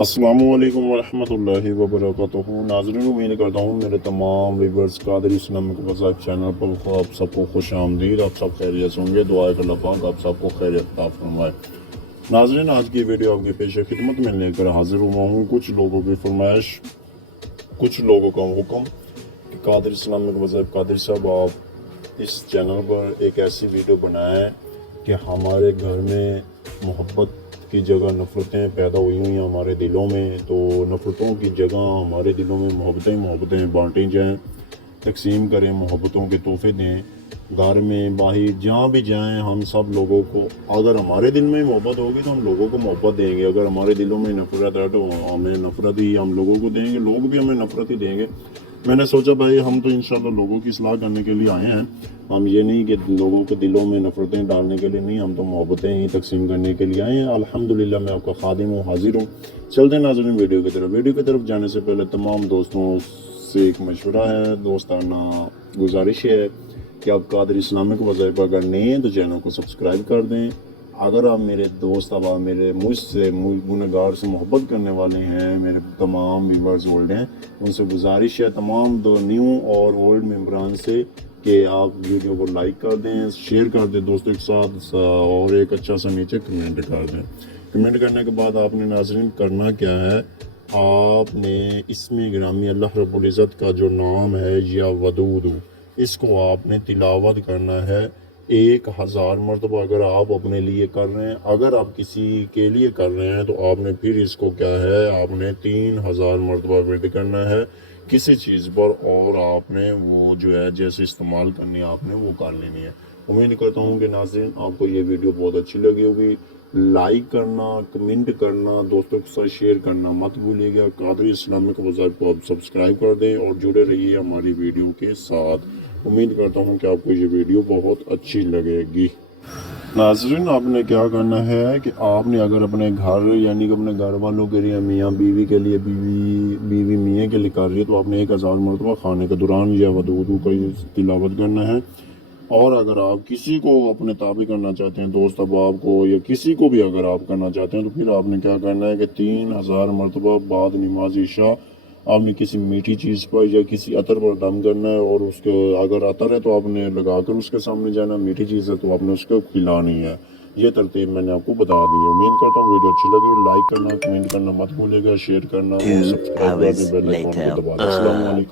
السلام علیکم ورحمۃ اللہ وبرکاتہ ناظرین، امید کرتا ہوں میرے تمام ویورز قادری اسلامک وظائف چینل پر آپ سب کو خوش آمدید۔ آپ سب خیریت سے ہوں گے، دعا ہے کہ اللہ پاک آپ سب کو خیریت عطا فرمائے۔ ناظرین، آج کی ویڈیو آپ کے پیش خدمت میں لے کر حاضر ہوا ہوں۔ کچھ لوگوں کی فرمائش، کچھ لوگوں کا حکم کہ قادری اسلامک وظائف قادری صاحب آپ اس چینل پر ایک ایسی ویڈیو بنائیں کہ ہمارے گھر میں محبت کی جگہ نفرتیں پیدا ہوئی ہوئی ہیں ہمارے دلوں میں، تو نفرتوں کی جگہ ہمارے دلوں میں محبتیں بانٹی جائیں، تقسیم کریں، محبتوں کے تحفے دیں۔ گھر میں باہر جہاں بھی جائیں، ہم سب لوگوں کو، اگر ہمارے دل میں محبت ہوگی تو ہم لوگوں کو محبت دیں گے، اگر ہمارے دلوں میں نفرت ہے تو ہمیں نفرت ہی ہم لوگوں کو دیں گے، لوگ بھی ہمیں نفرت ہی دیں گے۔ میں نے سوچا بھائی ہم تو انشاءاللہ لوگوں کی اصلاح کرنے کے لیے آئے ہیں، ہم یہ نہیں کہ لوگوں کے دلوں میں نفرتیں ڈالنے کے لیے نہیں، ہم تو محبتیں ہی تقسیم کرنے کے لیے آئے ہیں۔ الحمدللہ میں آپ کا خادم ہوں، حاضر ہوں۔ چلتے ہیں ناظرین ویڈیو کی طرف جانے سے پہلے تمام دوستوں سے ایک مشورہ ہے، دوستانہ گزارش ہے کہ آپ قادری اسلامک وظائف اگر نئے ہیں تو چینل کو سبسکرائب کر دیں۔ اگر آپ میرے دوست اب میرے مجھ سے گنہگار سے محبت کرنے والے ہیں، میرے تمام ویورز اولڈ ہیں، ان سے گزارش ہے تمام دو نیو اور اولڈ ممبران سے کہ آپ ویڈیو کو لائک کر دیں، شیئر کر دیں دوستوں کے ساتھ، اور ایک اچھا سا نیچے کمنٹ کر دیں۔ کمنٹ کرنے کے بعد آپ نے ناظرین کرنا کیا ہے، آپ نے اسم گرامی اللہ رب العزت کا جو نام ہے یا ودود، اس کو آپ نے تلاوت کرنا ہے 1000 مرتبہ۔ اگر آپ اپنے لیے کر رہے ہیں، اگر آپ کسی کے لیے کر رہے ہیں تو آپ نے پھر اس کو کیا ہے، آپ نے 3000 مرتبہ ورد کرنا ہے کسی چیز پر، اور آپ نے وہ جو ہے جیسے استعمال کرنی ہے آپ نے وہ کر لینی ہے۔ امید کرتا ہوں کہ ناظرین آپ کو یہ ویڈیو بہت اچھی لگی ہوگی۔ لائک کرنا، کمنٹ کرنا، دوستوں کے ساتھ شیئر کرنا مت بھولیے گا۔ قادری اسلامک وظائف کو آپ سبسکرائب کر دیں اور جڑے رہیے ہماری ویڈیو کے ساتھ۔ امید کرتا ہوں کہ آپ کو یہ ویڈیو بہت اچھی لگے گی۔ ناظرین، آپ نے کیا کرنا ہے کہ آپ نے اگر اپنے گھر یعنی کہ اپنے گھر والوں کے لیے، میاں بیوی کے لیے، بیوی میاں کے لیے کر رہی ہے تو آپ نے 1000 مرتبہ کھانے کے دوران یا ودود کا تلاوت کرنا ہے۔ اور اگر آپ کسی کو اپنے تابع کرنا چاہتے ہیں، دوست احباب کو یا کسی کو بھی اگر آپ کرنا چاہتے ہیں، تو پھر آپ نے کیا کرنا ہے کہ 3000 مرتبہ بعد نماز عشاء آپ نے کسی میٹھی چیز پر یا کسی عطر پر دم کرنا ہے، اور اس کو اگر عطر ہے تو آپ نے لگا کر اس کے سامنے جانا، میٹھی چیز ہے تو آپ نے اس کو کھلانی ہے۔ یہ ترتیب میں نے آپ کو بتا دی ہے۔ امید کرتا ہوں ویڈیو اچھی لگی، لائک کرنا، کمنٹ کرنا مت بھولے گا، شیئر کرنا اور 2 سبسکرائب کر hours دیں، بیل آئیکن later. کو دبا دیں۔ السلام علیکم۔